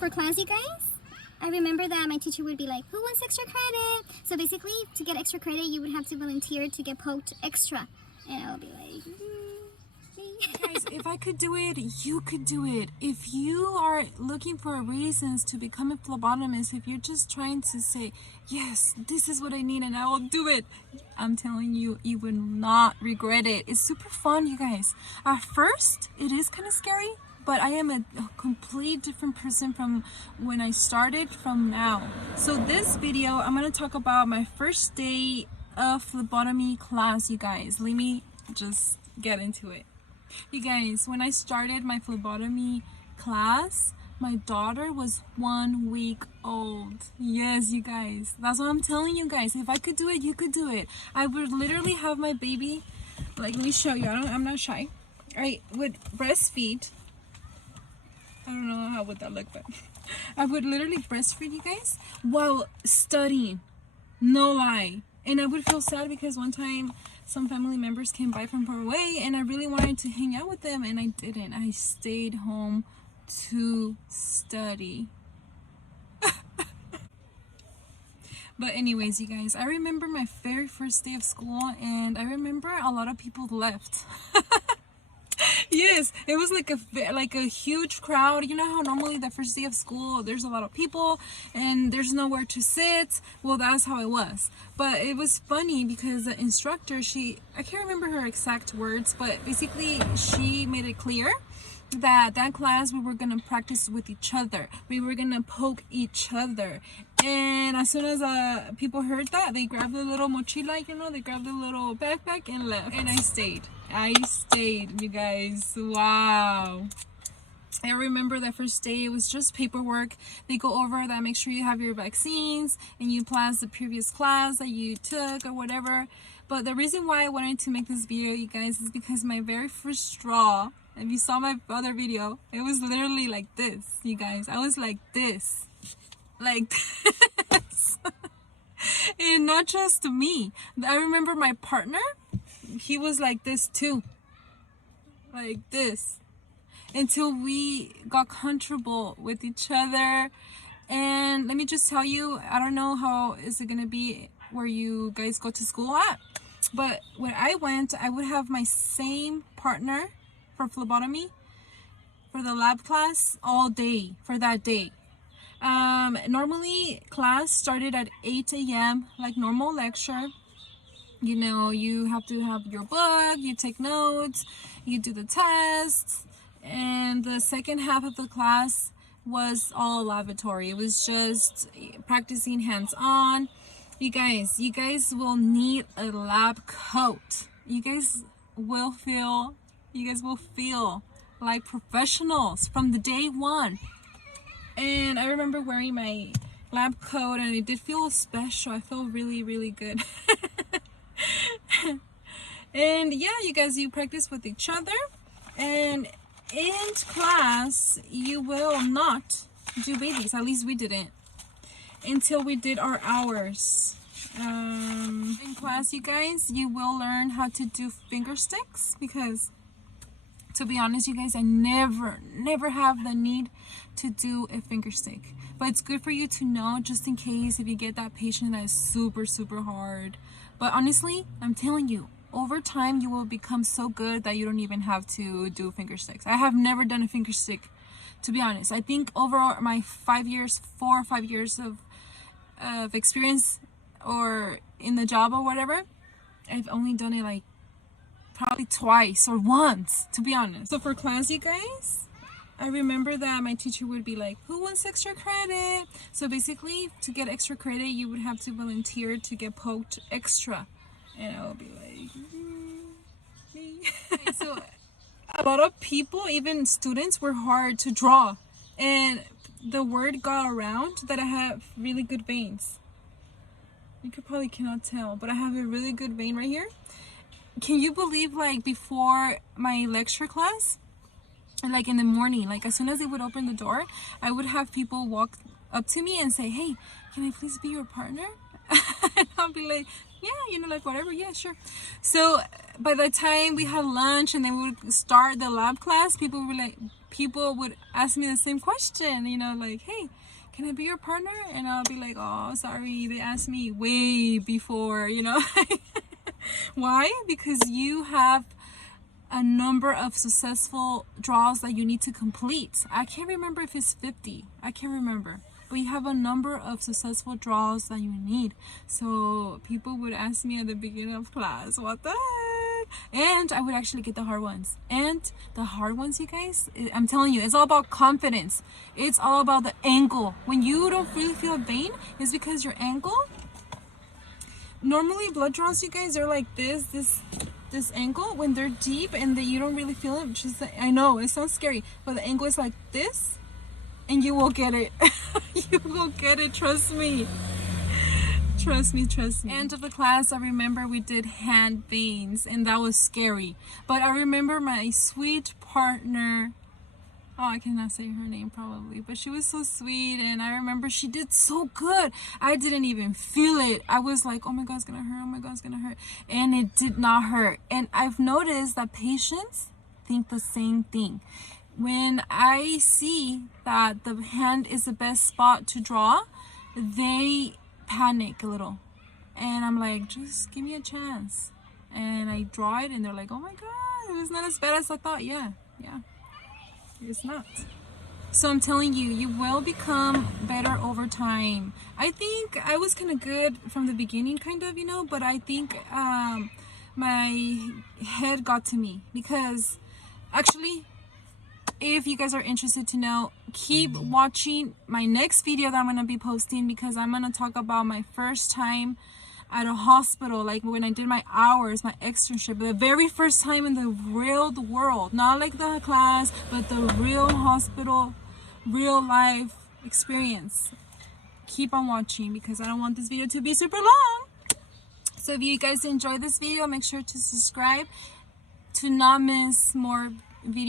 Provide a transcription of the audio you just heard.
for class, you guys, I remember that my teacher would be like, who wants extra credit? So basically, to get extra credit, you would have to volunteer to get poked extra. And I would be like, Guys, if I could do it, you could do it. If you are looking for reasons to become a phlebotomist, if you're just trying to say, yes, this is what I need and I will do it, I'm telling you, you will not regret it. It's super fun, you guys. At first, it is kind of scary, but I am a complete different person from when I started from now. So this video, I'm going to talk about my first day of phlebotomy class, you guys. Let me just get into it. You guys, when I started my phlebotomy class, my daughter was 1 week old. Yes, you guys, that's what I'm telling you guys. If I could do it, you could do it. I would literally have my baby, like, let me show you. I'm not shy. I would breastfeed. I don't know how would that look, but I would literally breastfeed, you guys, while studying. No lie. And I would feel sad because one time some family members came by from far away and I really wanted to hang out with them and I didn't. I stayed home to study. But anyways, you guys, I remember my very first day of school and I remember a lot of people left. Yes, it was like a huge crowd. You know how normally the first day of school there's a lot of people and there's nowhere to sit? Well, that's how it was. But it was funny because the instructor, I can't remember her exact words, but basically she made it clear that class we were gonna practice with each other. We were gonna poke each other. And as soon as people heard that, they grabbed the little mochila, you know, they grabbed the little backpack and left. And I stayed, you guys. Wow. I remember that first day, it was just paperwork. They go over that, make sure you have your vaccines and you pass the previous class that you took or whatever. But the reason why I wanted to make this video, you guys, is because my very first straw, if you saw my other video, it was literally like this, you guys. I was like this. Like this. And not just me. I remember my partner, he was like this too. Like this. Until we got comfortable with each other. And let me just tell you, I don't know how is it gonna be where you guys go to school at, but when I went, I would have my same partner for phlebotomy for the lab class all day for that day. Normally class started at 8 a.m. like normal lecture. You know, you have to have your book, you take notes, you do the tests, and the second half of the class was all laboratory. It was just practicing hands-on. You guys will need a lab coat. You guys will feel like professionals from the day one. And I remember wearing my lab coat and it did feel special. I felt really, really good. And yeah, you guys, you practice with each other. And in class, you will not do babies. At least we didn't. Until we did our hours. In class, you guys, you will learn how to do finger sticks because, to be honest, you guys, I never have the need to do a finger stick. But it's good for you to know just in case if you get that patient that is super, super hard. But honestly, I'm telling you, over time, you will become so good that you don't even have to do finger sticks. I have never done a finger stick, to be honest. I think over my 4 or 5 years of experience or in the job or whatever, I've only done it like probably twice or once, to be honest. So for class, you guys, I remember that my teacher would be like, who wants extra credit? So basically, to get extra credit, you would have to volunteer to get poked extra. And I would be like, me. So a lot of people, even students, were hard to draw. And the word got around that I have really good veins. You probably cannot tell, but I have a really good vein right here. Can you believe, like, before my lecture class, like in the morning, like as soon as they would open the door, I would have people walk up to me and say, hey, can I please be your partner? And I'll be like, yeah, you know, like whatever, yeah, sure. So by the time we had lunch and then we would start the lab class, people were like, people would ask me the same question, you know, like, hey, can I be your partner? And I'll be like, oh, sorry, they asked me way before, you know. Why? Because you have a number of successful draws that you need to complete. I can't remember if it's 50. I can't remember. But you have a number of successful draws that you need. So people would ask me at the beginning of class, what the heck? And I would actually get the hard ones. And the hard ones, you guys, I'm telling you, it's all about confidence. It's all about the angle. When you don't really feel a vein, it's because your angle. Normally blood draws, you guys, are like this angle when they're deep and that you don't really feel it. Which is, I know it sounds scary, but the angle is like this, and you will get it. You will get it. Trust me. Trust me. End of the class, I remember we did hand veins, and that was scary. But I remember my sweet partner. Oh, I cannot say her name probably, but she was so sweet, and I remember she did so good. I didn't even feel it. I was like, oh my God, it's gonna hurt. Oh my God, it's gonna hurt. And it did not hurt. And I've noticed that patients think the same thing. When I see that the hand is the best spot to draw, they panic a little. And I'm like, just give me a chance. And I draw it, and they're like, oh my God, it was not as bad as I thought. Yeah. It's not. So I'm telling you, you will become better over time. I think I was kind of good from the beginning, kind of, you know, but I think my head got to me, because actually, if you guys are interested to know, keep watching my next video that I'm going to be posting, because I'm going to talk about my first time at a hospital, like when I did my hours, my externship, the very first time in the real world, not like the class, but the real hospital, real life experience. Keep on watching, because I don't want this video to be super long. So if you guys enjoyed this video, make sure to subscribe to not miss more videos.